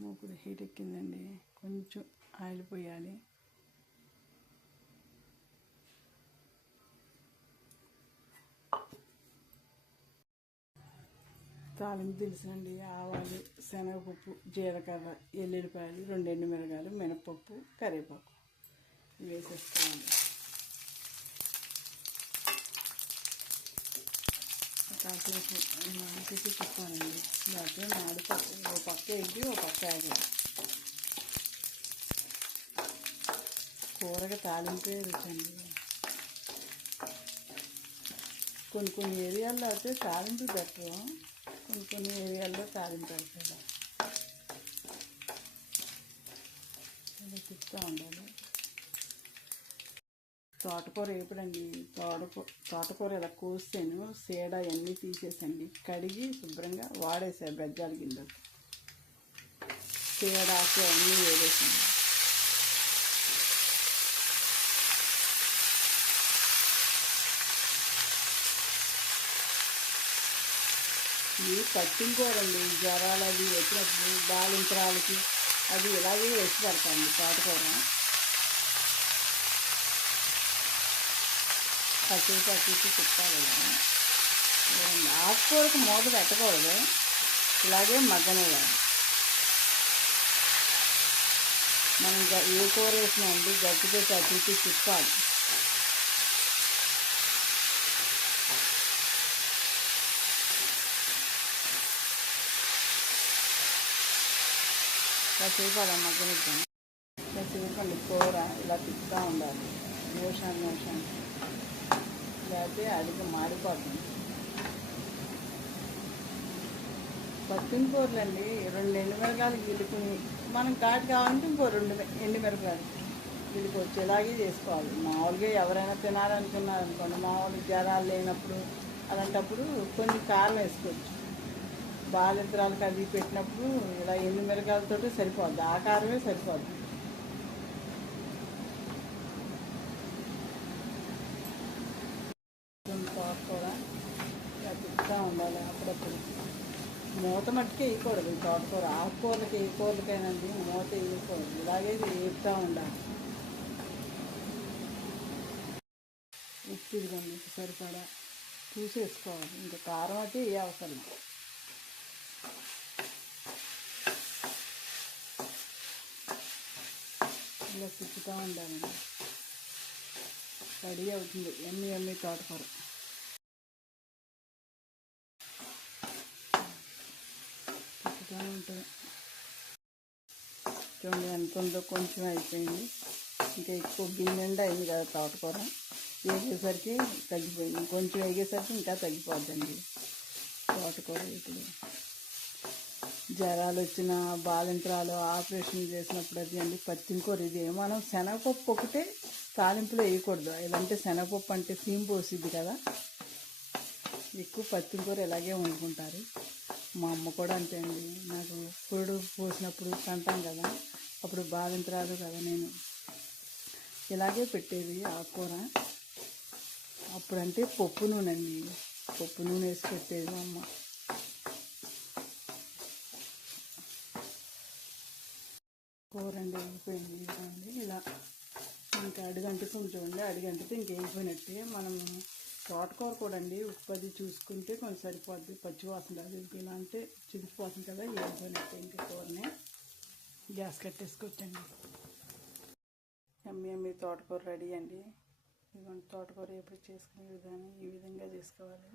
మూకుడు హీట్ ఎక్కిందండి. కొంచెం ఆయిల్ పోయాలి. తాలింపు తెలుసండి ఆవాలు శనగపప్పు జీలకర్ర ఎల్లుల్లిపాయలు రెండు ఎండుమిరగాయలు మినపప్పు కరివేపాకు. వేసేస్తామండి కాసేపు నాకేసి తిప్పాలండి లేకపోతే నాడు పక్క ఓ పక్క ఎగ్గి ఓ పక్క ఆగాలి కూరగా తాలింపే రుచండి కొన్ని కొన్ని ఏరియాల్లో అయితే తాలింపు పెట్టరు. కొన్ని కొన్ని ఏరియాల్లో తాలింపు పెడతారు. అలా తిప్పుతూ ఉండాలి. తోటకూర వేపుడండి. తోటకూర తోటకూర ఇలా కోసాను సీడ అవన్నీ తీసేసండి. కడిగి శుభ్రంగా వాడేసాను బెజ్జాల గిన్నెలు సీడ ఆకు అన్నీ వేసేసాను ఇవి పట్టింకోరండి జ్వరాలు అవి వచ్చినప్పుడు బాలింతరాలకి అది ఇలాగే వేసి పెడతాండి తోటకూర. పచ్చి పచ్చి తిప్పాలి ఇలా. ఆకుకూరకు మూత పెట్టకూడదు ఇలాగే మగ్గనివ్వాలి మనం ఏ కూర వేసినామండి గట్టితో అటు తిప్పాలి కాసేపు అలా మగ్గనిద్దాం కాసేపు అండి కూర ఇలా తిప్పుతూ ఉండాలి నిమిషాన్ని నిమిషాన్ని లేకపోతే అడిగి మాడిపోతుంది పచ్చిమి కూరలు అండి రెండు ఎండుమిరకాయలు గిలుకుని మనం ఘాటు కావాలంటే ఇంకో రెండు మె- ఎండుమిరకాయలు గిలుకొచ్చి ఇలాగే చేసుకోవాలి. మామూలుగా ఎవరైనా తినాలనుకున్నారు అనుకోండి మామూలుగా జ్వరాలు లేనప్పుడు అలాంటప్పుడు కొన్ని కారం వేసుకోవచ్చు. బాలింతరాలకు అది పెట్టినప్పుడు ఇలా ఎండు మిరకాయలతో సరిపోద్ది. ఆ కారమే సరిపోద్ది. కొంచెం ఇలా తిప్పుతూ ఉండాలి అప్పుడప్పుడు. మూత మట్టుకే వేయకూడదు. తోటకూర ఆకుకూరలకి ఏ కూరలకైనాది మూత వేయకూడదు. ఇలాగే వేపుతూ ఉండాలి. ఉప్పు ఇదిగోండి సరిపడా. చూసేసుకోవాలి ఇంకా కారం అయితే ఏ అవసరం ఇలా తిప్పుతూ ఉండాలండి. రెడీ అవుతుంది. ఎమ్మి ఎమ్మి తోటకూర. తిప్పుతూ ఉంటుంది. చూడండి ఎంత ఉందో కొంచెం అయిపోయింది. ఇంకా ఎక్కువ గిన్నెండా అయింది కదా తోటకూర. వేసేసరికి తగ్గిపోయింది. కొంచెం వేగేసరికి ఇంకా తగ్గిపోద్దండి తోటకూర ఇప్పుడు. జ్వరాలు వచ్చిన బాలింతరాలు ఆపరేషన్ చేసినప్పుడు అది అండి పచ్చింకూర ఇది మనం శనగపప్పు ఒకటే తాలింపులో వేయకూడదు. ఇదంటే శనగపప్పు అంటే సీమ్ పోసిద్ది కదా. ఎక్కువ పచ్చింకూర ఇలాగే వండుకుంటారు. మా అమ్మ కూడా అంతే అండి. నాకు పురుడు పోసినప్పుడు కంటాం కదా అప్పుడు బాధించరాదు కదా నేను. ఇలాగే పెట్టేది ఆకుకూర అప్పుడంటే పప్పు నూనె అండి. పప్పు నూనె వేసి పెట్టేది అమ్మ. కూర అండి అయిపోయింది. ఇలా. ఇంకా అడిగంటుకు చూడండి అడిగంటితే ఇంక అయిపోయినట్టే. మనం తోటకూర కూడా అండి. ఉప్పు అది చూసుకుంటే కొంచెం సరిపోద్ది. పచ్చి వాసన రాదు. ఇలా అంటే చిరిగిపోతుంది కదా అయిపోయినట్టే ఇంకా కూరని గ్యాస్ కట్టేసుకొచ్చండి అమ్మి అమ్మి తోటకూర రెడీ అండి. ఇదిగోండి తోటకూర ఎప్పుడు చేసుకునే విధానం ఈ విధంగా చేసుకోవాలి.